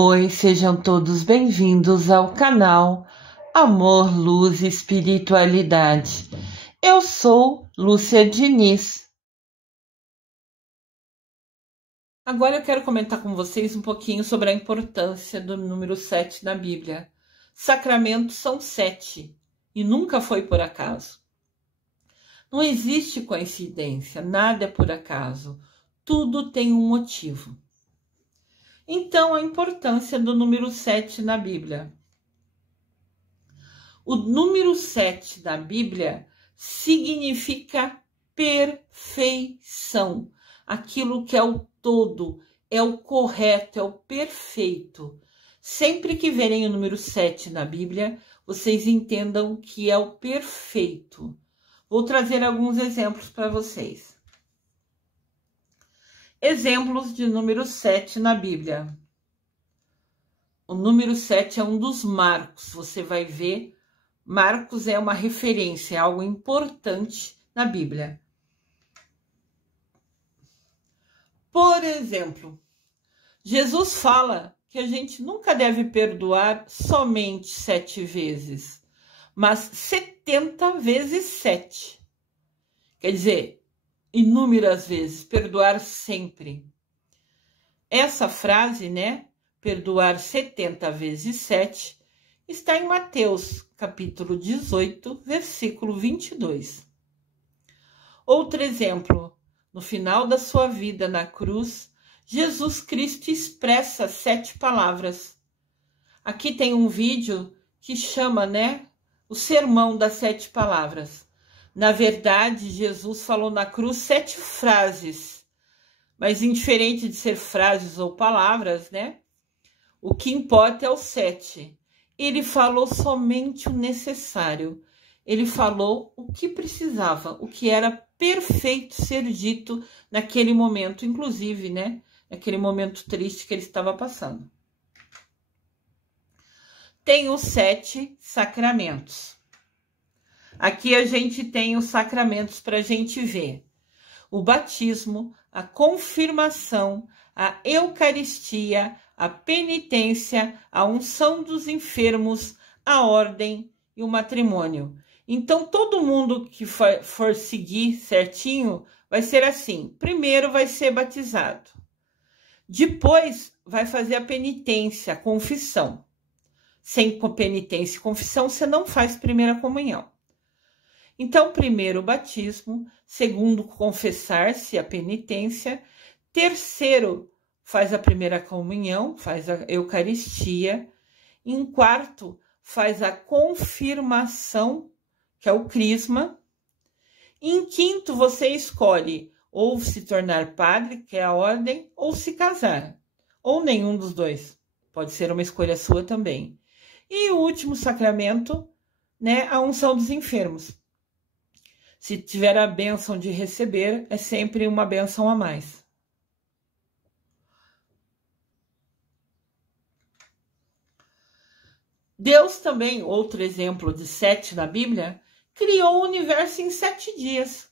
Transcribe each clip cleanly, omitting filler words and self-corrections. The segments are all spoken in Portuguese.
Oi, sejam todos bem-vindos ao canal Amor, Luz e Espiritualidade. Eu sou Lúcia Diniz. Agora eu quero comentar com vocês um pouquinho sobre a importância do número 7 na Bíblia. Sacramentos são 7 e nunca foi por acaso. Não existe coincidência, nada é por acaso. Tudo tem um motivo. Então, a importância do número 7 na Bíblia. O número 7 da Bíblia significa perfeição. Aquilo que é o todo, é o correto, é o perfeito. Sempre que verem o número 7 na Bíblia, vocês entendam que é o perfeito. Vou trazer alguns exemplos para vocês. Exemplos de número 7 na Bíblia. O número 7 é um dos marcos. Você vai ver, Marcos é uma referência, é algo importante na Bíblia. Por exemplo, Jesus fala que a gente nunca deve perdoar somente 7 vezes, mas 70 vezes 7. Quer dizer, inúmeras vezes, perdoar sempre. Essa frase, né, perdoar 70 vezes 7, está em Mateus, capítulo 18, versículo 22. Outro exemplo, no final da sua vida na cruz, Jesus Cristo expressa 7 palavras. Aqui tem um vídeo que chama, né, o sermão das 7 palavras. Na verdade, Jesus falou na cruz 7 frases, mas indiferente de ser frases ou palavras, né, o que importa é o 7. Ele falou somente o necessário. Ele falou o que precisava, o que era perfeito ser dito naquele momento, inclusive, né, naquele momento triste que ele estava passando. Tem os 7 sacramentos. Aqui a gente tem os sacramentos para a gente ver. O batismo, a confirmação, a Eucaristia, a penitência, a unção dos enfermos, a ordem e o matrimônio. Então, todo mundo que for seguir certinho vai ser assim. Primeiro vai ser batizado. Depois vai fazer a penitência, a confissão. Sem penitência e confissão, você não faz primeira comunhão. Então, primeiro o batismo, segundo confessar-se, a penitência, terceiro faz a primeira comunhão, faz a Eucaristia, em quarto faz a confirmação, que é o crisma, em quinto você escolhe ou se tornar padre, que é a ordem, ou se casar, ou nenhum dos dois, pode ser uma escolha sua também. E o último sacramento, né, a unção dos enfermos. Se tiver a bênção de receber, é sempre uma bênção a mais. Deus também, outro exemplo de 7 na Bíblia, criou o universo em 7 dias.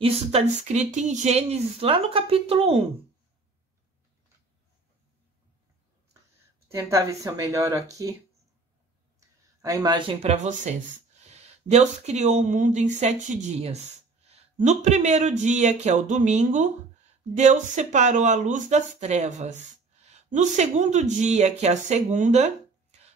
Isso está descrito em Gênesis, lá no capítulo 1. Vou tentar ver se eu melhoro aqui a imagem para vocês. Deus criou o mundo em 7 dias. No primeiro dia, que é o domingo, Deus separou a luz das trevas. No segundo dia, que é a segunda,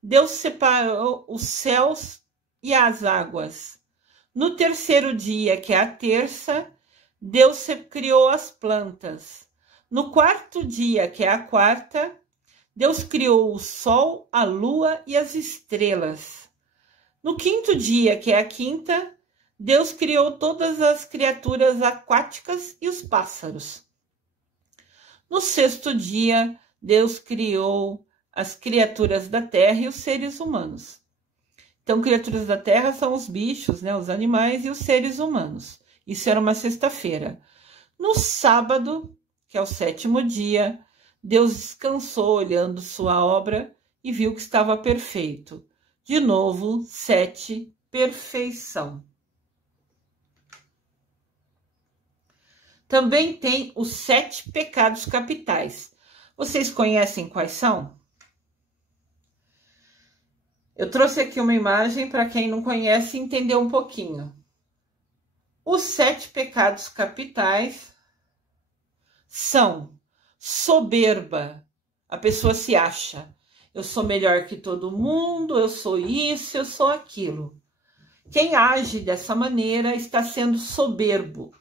Deus separou os céus e as águas. No terceiro dia, que é a terça, Deus criou as plantas. No quarto dia, que é a quarta, Deus criou o sol, a lua e as estrelas. No quinto dia, que é a quinta, Deus criou todas as criaturas aquáticas e os pássaros. No sexto dia, Deus criou as criaturas da terra e os seres humanos. Então, criaturas da terra são os bichos, né, os animais e os seres humanos. Isso era uma sexta-feira. No sábado, que é o 7º dia, Deus descansou olhando sua obra e viu que estava perfeito. De novo, 7, perfeição. Também tem os 7 pecados capitais. Vocês conhecem quais são? Eu trouxe aqui uma imagem para quem não conhece entender um pouquinho. Os 7 pecados capitais são soberba. A pessoa se acha. Eu sou melhor que todo mundo, eu sou isso, eu sou aquilo. Quem age dessa maneira está sendo soberbo.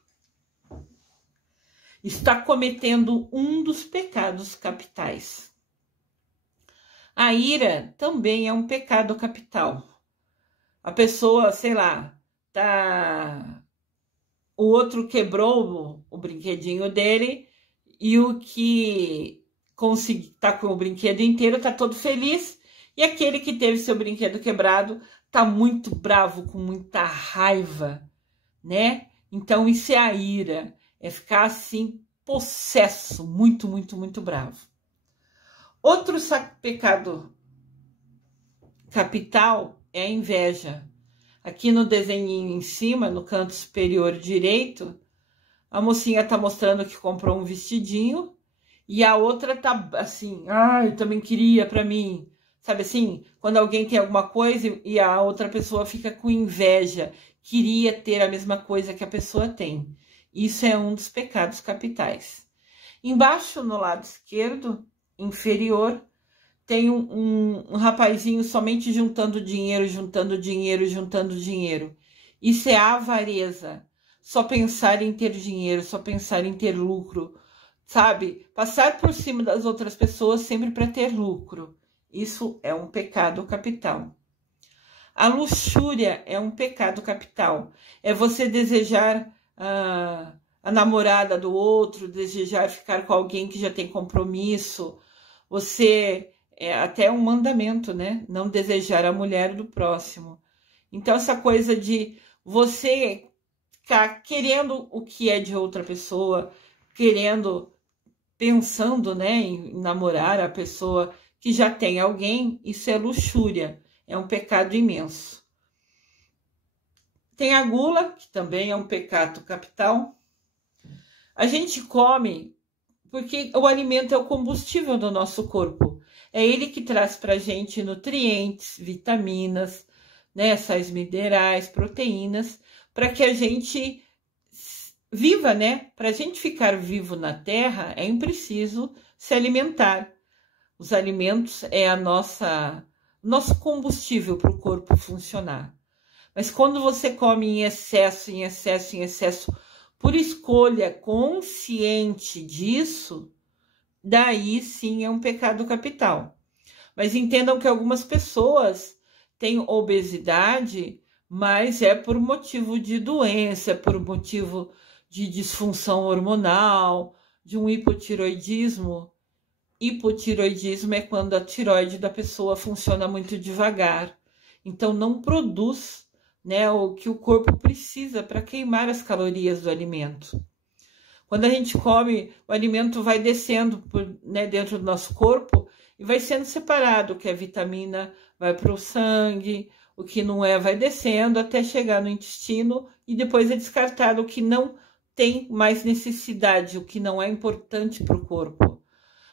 Está cometendo um dos pecados capitais. A ira também é um pecado capital. A pessoa, sei lá, o outro quebrou o brinquedinho dele e o que tá com o brinquedo inteiro tá todo feliz, e aquele que teve seu brinquedo quebrado tá muito bravo, com muita raiva, né? Então isso é a ira, é ficar assim possesso, muito, muito, muito bravo. Outro pecado capital é a inveja. Aqui no desenho em cima, no canto superior direito, a mocinha tá mostrando que comprou um vestidinho e a outra tá assim, eu também queria pra mim. Sabe assim, quando alguém tem alguma coisa e a outra pessoa fica com inveja, queria ter a mesma coisa que a pessoa tem. Isso é um dos pecados capitais. Embaixo, no lado esquerdo, inferior, tem um rapazinho somente juntando dinheiro, juntando dinheiro, juntando dinheiro. Isso é avareza. Só pensar em ter dinheiro, só pensar em ter lucro, sabe? Passar por cima das outras pessoas sempre para ter lucro. Isso é um pecado capital. A luxúria é um pecado capital. É você desejar a namorada do outro, desejar ficar com alguém que já tem compromisso. Você é até um mandamento, né? Não desejar a mulher do próximo. Então, essa coisa de você ficar querendo o que é de outra pessoa, pensando, né, em namorar a pessoa que já tem alguém, isso é luxúria, é um pecado imenso. Tem a gula, que também é um pecado capital. A gente come porque o alimento é o combustível do nosso corpo. É ele que traz para a gente nutrientes, vitaminas, né, sais minerais, proteínas, para que a gente viva, né? Para a gente ficar vivo na Terra, é preciso se alimentar. Os alimentos é nosso combustível para o corpo funcionar. Mas quando você come em excesso, em excesso, em excesso, por escolha consciente disso, daí sim é um pecado capital. Mas entendam que algumas pessoas têm obesidade, mas é por motivo de doença, é por motivo de disfunção hormonal, de um hipotiroidismo. Hipotiroidismo é quando a tiroide da pessoa funciona muito devagar. Então não produz, né, o que o corpo precisa para queimar as calorias do alimento. Quando a gente come, o alimento vai descendo dentro do nosso corpo e vai sendo separado. O que é vitamina vai para o sangue, o que não é vai descendo até chegar no intestino e depois é descartado o que não tem mais necessidade, o que não é importante para o corpo.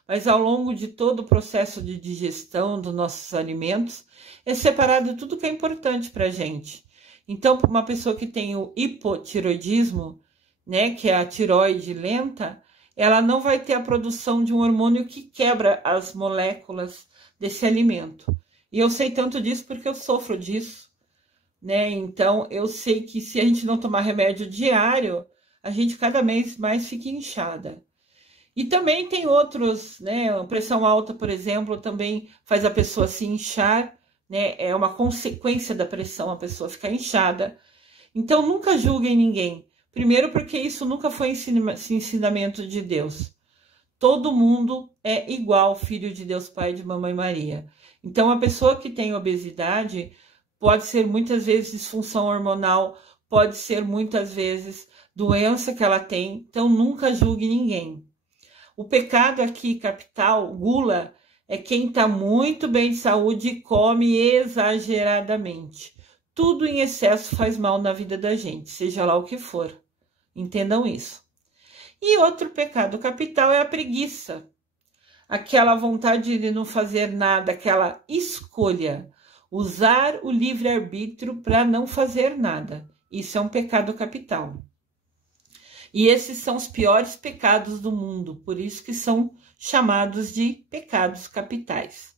Mas ao longo de todo o processo de digestão dos nossos alimentos, é separado tudo que é importante para a gente. Então, para uma pessoa que tem o hipotiroidismo, né, que é a tiroide lenta, ela não vai ter a produção de um hormônio que quebra as moléculas desse alimento. E eu sei tanto disso porque eu sofro disso, né? Então, eu sei que se a gente não tomar remédio diário, a gente cada vez mais fica inchada. E também tem outros, né? A pressão alta, por exemplo, também faz a pessoa se inchar, né? É uma consequência da pressão, a pessoa ficar inchada. Então, nunca julguem ninguém. Primeiro, porque isso nunca foi ensinamento de Deus. Todo mundo é igual, filho de Deus, pai de mamãe Maria. Então, a pessoa que tem obesidade pode ser muitas vezes disfunção hormonal, pode ser muitas vezes doença que ela tem. Então, nunca julgue ninguém. O pecado aqui, capital, gula, é quem está muito bem de saúde e come exageradamente. Tudo em excesso faz mal na vida da gente, seja lá o que for. Entendam isso. E outro pecado capital é a preguiça. aquela vontade de não fazer nada, aquela escolha, usar o livre-arbítrio para não fazer nada. Isso é um pecado capital. E esses são os piores pecados do mundo, por isso que são chamados de pecados capitais.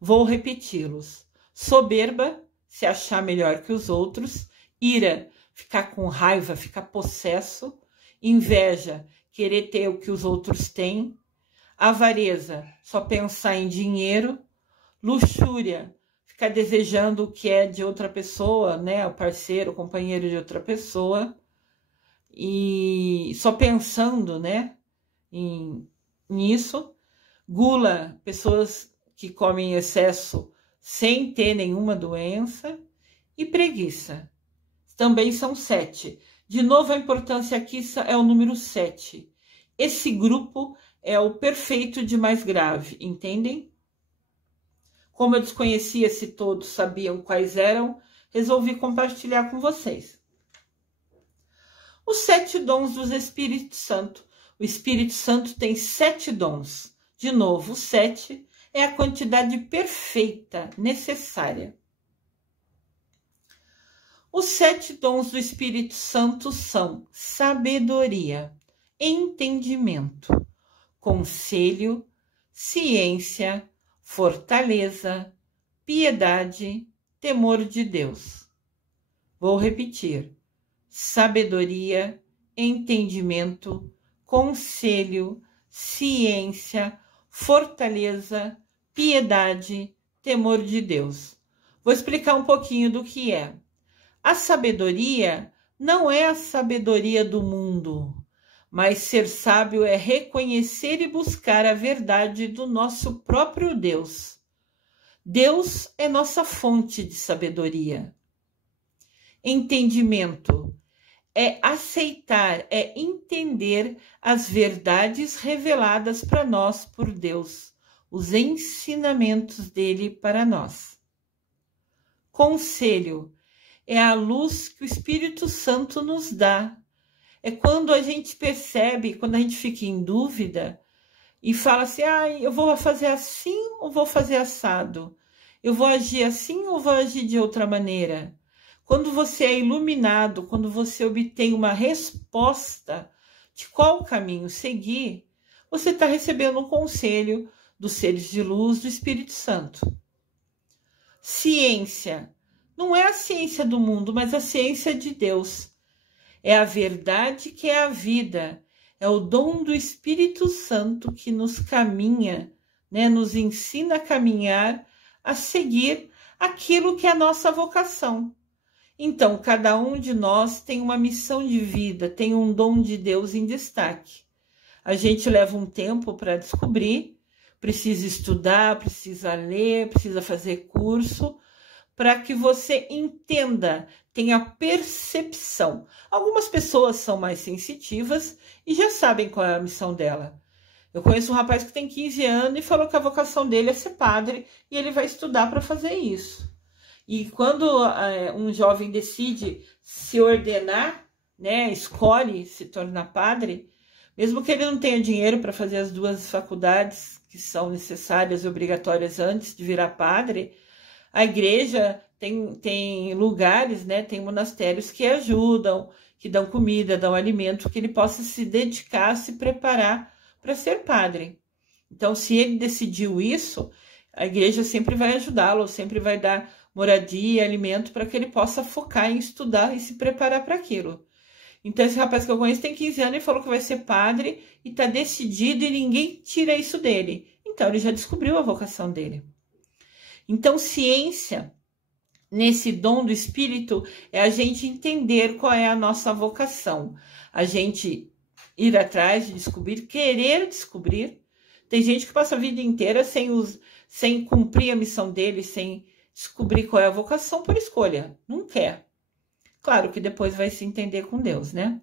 Vou repeti-los. Soberba, se achar melhor que os outros. Ira, ficar com raiva, ficar possesso. Inveja, querer ter o que os outros têm. Avareza, só pensar em dinheiro. Luxúria, ficar desejando o que é de outra pessoa, né? O parceiro, o companheiro de outra pessoa. E só pensando, né, nisso. Gula, pessoas que comem em excesso sem ter nenhuma doença. E preguiça. Também são 7. De novo, a importância aqui é o número 7. Esse grupo é o perfeito de mais grave, entendem? Como eu desconhecia se todos sabiam quais eram, resolvi compartilhar com vocês. Os 7 dons do Espírito Santo. O Espírito Santo tem 7 dons. De novo, 7 é a quantidade perfeita, necessária. Os 7 dons do Espírito Santo são sabedoria, entendimento, conselho, ciência, fortaleza, piedade, temor de Deus. Vou repetir. Sabedoria, entendimento, conselho, ciência, fortaleza, piedade, temor de Deus. Vou explicar um pouquinho do que é. A sabedoria não é a sabedoria do mundo, mas ser sábio é reconhecer e buscar a verdade do nosso próprio Deus. Deus é nossa fonte de sabedoria. Entendimento é aceitar, é entender as verdades reveladas para nós por Deus, os ensinamentos dele para nós. Conselho é a luz que o Espírito Santo nos dá. É quando a gente percebe, quando a gente fica em dúvida e fala assim, eu vou fazer assim ou vou fazer assado? Eu vou agir assim ou vou agir de outra maneira? Quando você é iluminado, quando você obtém uma resposta de qual caminho seguir, você está recebendo um conselho dos seres de luz do Espírito Santo. Ciência. Não é a ciência do mundo, mas a ciência de Deus. É a verdade que é a vida. É o dom do Espírito Santo que nos caminha, né? Nos ensina a caminhar, a seguir aquilo que é a nossa vocação. Então, cada um de nós tem uma missão de vida, tem um dom de Deus em destaque. A gente leva um tempo para descobrir, precisa estudar, precisa ler, precisa fazer curso, para que você entenda, tenha percepção. Algumas pessoas são mais sensitivas e já sabem qual é a missão dela. Eu conheço um rapaz que tem 15 anos e falou que a vocação dele é ser padre e ele vai estudar para fazer isso. E quando um jovem decide se ordenar, né, escolhe se tornar padre, mesmo que ele não tenha dinheiro para fazer as 2 faculdades que são necessárias e obrigatórias antes de virar padre, a igreja tem lugares, né, tem monastérios que ajudam, que dão comida, dão alimento, que ele possa se dedicar, se preparar para ser padre. Então, se ele decidiu isso, a igreja sempre vai ajudá-lo, sempre vai dar moradia, alimento, para que ele possa focar em estudar e se preparar para aquilo. Então, esse rapaz que eu conheço tem 15 anos e falou que vai ser padre e está decidido e ninguém tira isso dele. Então, ele já descobriu a vocação dele. Então, ciência, nesse dom do Espírito, é a gente entender qual é a nossa vocação. A gente ir atrás de descobrir, querer descobrir. Tem gente que passa a vida inteira sem cumprir a missão dele, sem descobrir qual é a vocação por escolha. Não quer. Claro que depois vai se entender com Deus, né?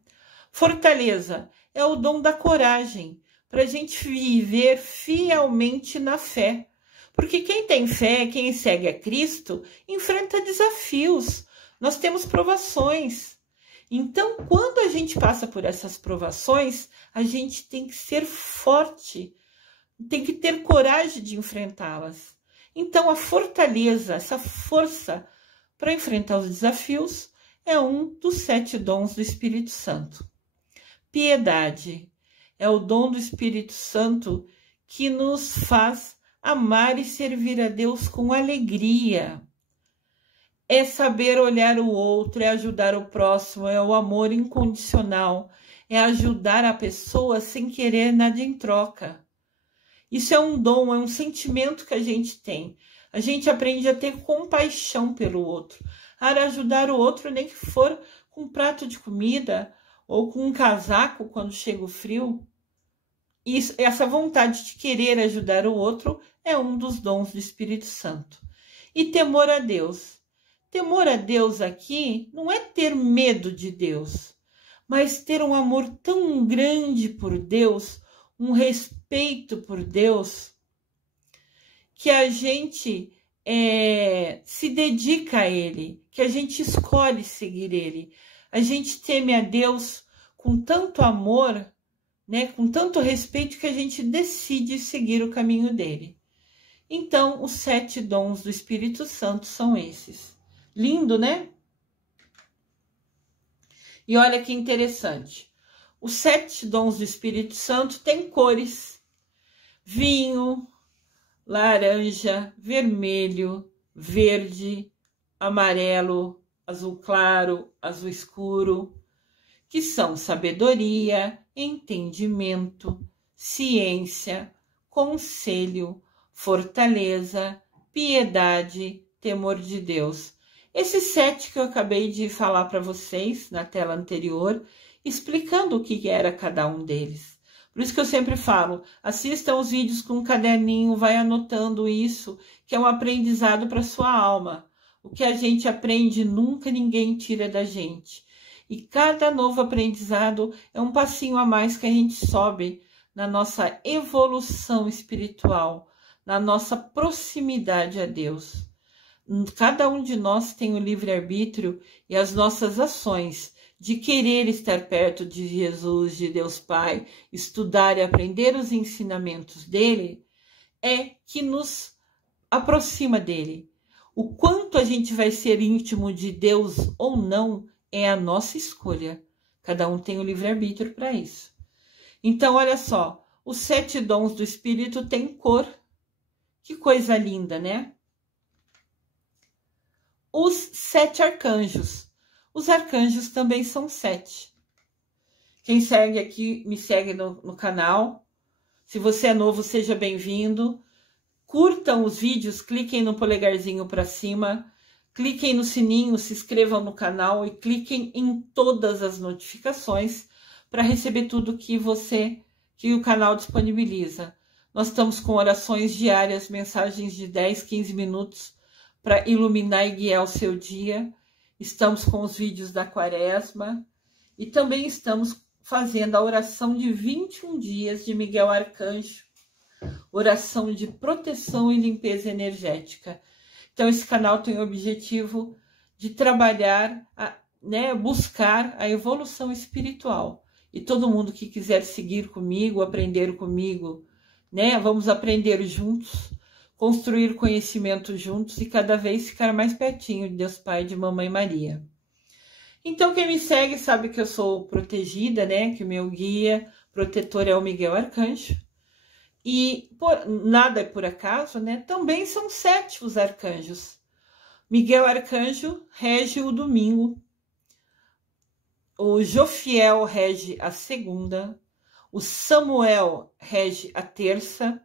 Fortaleza é o dom da coragem, para a gente viver fielmente na fé. Porque quem tem fé, quem segue a Cristo, enfrenta desafios. Nós temos provações. Então, quando a gente passa por essas provações, a gente tem que ser forte tem que ter coragem de enfrentá-las. Então, a fortaleza, essa força para enfrentar os desafios, é um dos 7 dons do Espírito Santo. Piedade é o dom do Espírito Santo que nos faz amar e servir a Deus com alegria. É saber olhar o outro, é ajudar o próximo, é o amor incondicional, é ajudar a pessoa sem querer nada em troca. Isso é um dom, é um sentimento que a gente tem. A gente aprende a ter compaixão pelo outro, a ajudar o outro, nem que for com um prato de comida ou com um casaco quando chega o frio. Isso, essa vontade de querer ajudar o outro é um dos dons do Espírito Santo. E temor a Deus. Temor a Deus aqui não é ter medo de Deus, mas ter um amor tão grande por Deus, um respeito por Deus, que a gente se dedica a Ele, que a gente escolhe seguir Ele. A gente teme a Deus com tanto amor, né, com tanto respeito, que a gente decide seguir o caminho dele. Então, os 7 dons do Espírito Santo são esses. Lindo, né? E olha que interessante. Os 7 dons do Espírito Santo têm cores: vinho, laranja, vermelho, verde, amarelo, azul claro, azul escuro, que são sabedoria, entendimento, ciência, conselho, fortaleza, piedade, temor de Deus. Esses 7 que eu acabei de falar para vocês na tela anterior, explicando o que era cada um deles. Por isso que eu sempre falo, assistam os vídeos com um caderninho, vai anotando isso, que é um aprendizado para sua alma. O que a gente aprende nunca ninguém tira da gente. E cada novo aprendizado é um passinho a mais que a gente sobe na nossa evolução espiritual, na nossa proximidade a Deus. Cada um de nós tem o livre-arbítrio e as nossas ações de querer estar perto de Jesus, de Deus Pai, estudar e aprender os ensinamentos dele, é que nos aproxima dele. O quanto a gente vai ser íntimo de Deus ou não é a nossa escolha. Cada um tem o livre-arbítrio para isso. Então, olha só, os 7 dons do Espírito têm cor. Que coisa linda, né? Os 7 arcanjos. Os arcanjos também são 7. Quem segue aqui, me segue no canal. Se você é novo, seja bem-vindo. Curtam os vídeos, cliquem no polegarzinho para cima, cliquem no sininho, se inscrevam no canal e cliquem em todas as notificações para receber tudo que o canal disponibiliza. Nós estamos com orações diárias, mensagens de 10, 15 minutos para iluminar e guiar o seu dia. Estamos com os vídeos da Quaresma e também estamos fazendo a oração de 21 dias de Miguel Arcanjo, oração de proteção e limpeza energética. Então, esse canal tem o objetivo de trabalhar, buscar a evolução espiritual. E todo mundo que quiser seguir comigo, aprender comigo, vamos aprender juntos, construir conhecimento juntos e cada vez ficar mais pertinho de Deus Pai e de Mamãe Maria. Então, quem me segue sabe que eu sou protegida, que o meu guia protetor é o Miguel Arcanjo. E nada é por acaso, Também são 7 os arcanjos. Miguel Arcanjo rege o domingo. O Jofiel rege a segunda. O Samuel rege a terça.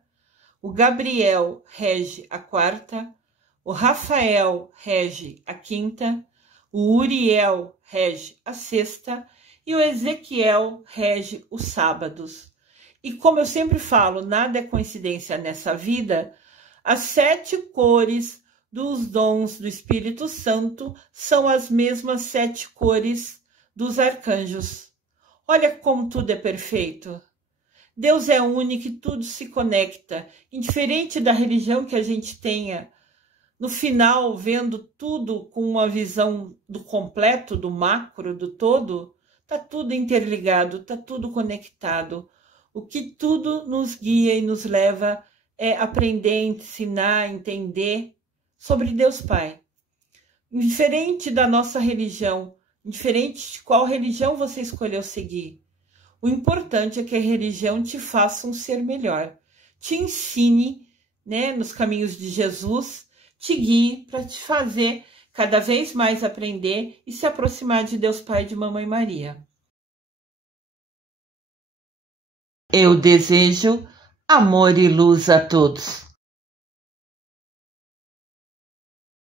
O Gabriel rege a quarta. O Rafael rege a quinta. O Uriel rege a sexta. E o Ezequiel rege os sábados. E como eu sempre falo, nada é coincidência nessa vida, as 7 cores dos dons do Espírito Santo são as mesmas 7 cores dos arcanjos. Olha como tudo é perfeito. Deus é único e tudo se conecta. Indiferente da religião que a gente tenha, no final, vendo tudo com uma visão do completo, do macro, do todo, está tudo interligado, está tudo conectado. o que tudo nos guia e nos leva é aprender, ensinar, entender sobre Deus Pai. Indiferente da nossa religião, indiferente de qual religião você escolheu seguir, o importante é que a religião te faça um ser melhor, te ensine, né, nos caminhos de Jesus, te guie para te fazer cada vez mais aprender e se aproximar de Deus Pai e de Mamãe Maria. Eu desejo amor e luz a todos.